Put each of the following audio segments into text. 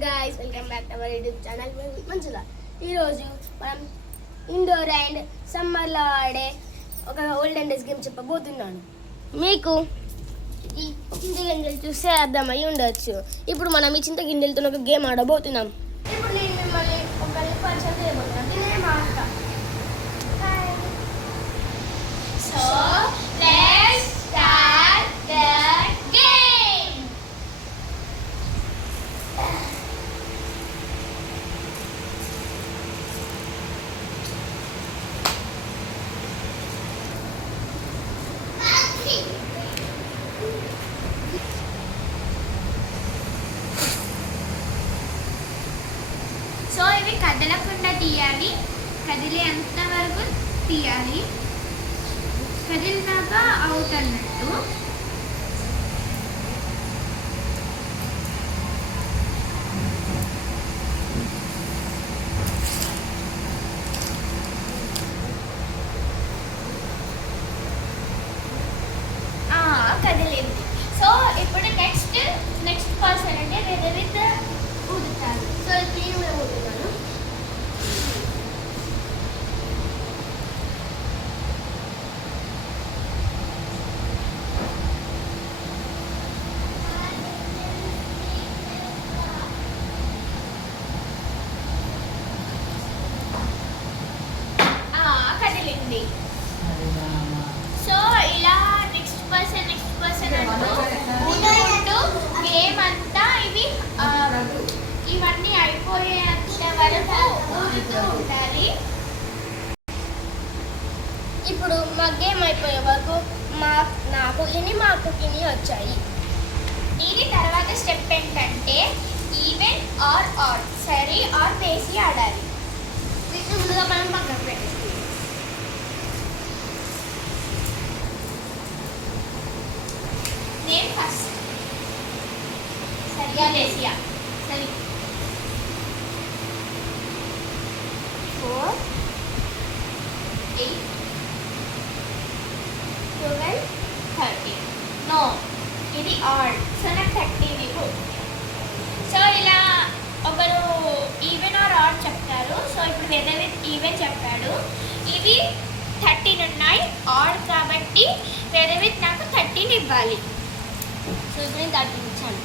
guys, welcome back to our YouTube channel Manjula. ఈరోజు మనం indoor and సమ్మర్లో ఆడే ఒక ఓల్డెన్ డేస్ గేమ్ చెప్పబోతున్నాను. మీకు ఈ చింతగింజలు చూస్తే అర్థమై ఉండొచ్చు. ఇప్పుడు మనం ఈ చింతగింజలతో ఒక గేమ్ ఆడబోతున్నాం. ఇప్పుడు నేను మిమ్మల్ని ఒక పరిచయం చేయబోతున్నాను. నేనే master. So let's start the game. So ఇవి కదలకుండా తీయాలి, కదిలేంత వరకు తీయాలి. కదిలినాక అవుట్ అన్నట్టు. కదిలింది. సో ఇప్పుడు నెక్స్ట్ పర్సన్ అంటే వేదవిత్ ఊదుతారు. సో నేను కూడా ఊదుతాను. కదిలింది. సో ఇలా నెక్స్ట్ పర్సన్ అంటూ ఊదుకుంటూ గేమ్ అంతా ఇవన్నీ అయిపోయేంత వరకు ఊదుతూ ఉండాలి. ఇప్పుడు మా గేమ్ అయిపోయే వరకు నాకు ఇన్ని మా అక్కకి వచ్చాయి. దీని తర్వాత స్టెప్ ఏంటంటే ఈవెన్ ఆర్ ఆడ్, సరి ఆర్ వేసి ఆడాలి. వీటిని ముందుగా మనం పక్కన పెట్టేసి నేను ఫస్ట్ సరిగా వేసియా. సరి 4 8 12 13. నో, ఇది ఆడ్. సో నాకు 13 ఇవ్వు. సో ఇలా ఒకరు ఈవెన్ ఆర్ ఆడ్ చెప్తారు. సో ఇప్పుడు వేదవిత్ ఈవెన్ చెప్పాడు. ఇవి 13 ఉన్నాయి ఆడ్ కాబట్టి వేదవిత్ నాకు 13 ఇవ్వాలి. సో ఇప్పుడు నేను 13 ఇచ్చాను.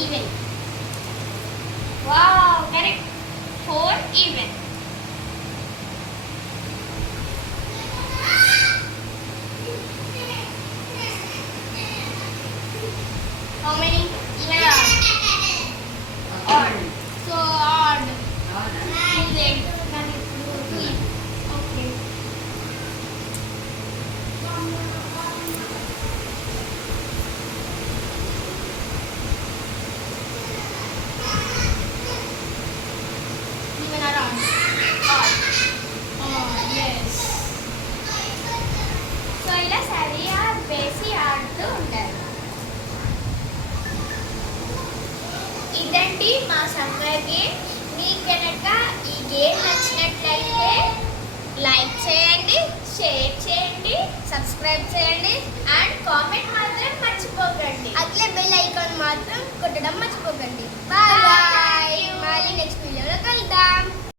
Even. Wow, correct. 4 even. How many? Yeah. Odd. So odd. Even. Okay. Even or odd? Odd. Yes. So ఇలా సరిగా వేసి ఆడుతూ ఉండాలి. ఇదండి మా సమ్మర్ గేమ్. మీకు కనుక ఈ గేమ్ నచ్చినట్లయితే లైక్ చేయండి, షేర్ చేయండి, సబ్స్క్రైబ్ చేయండి అండ్ కామెంట్ మాత్రం మర్చిపోకండి. అట్లే బెల్ ఐకాన్ మాత్రం కొట్టడం మర్చిపోకండి. Bye bye. మళ్ళీ నెక్స్ట్ వీడియోలో కలుద్దాం.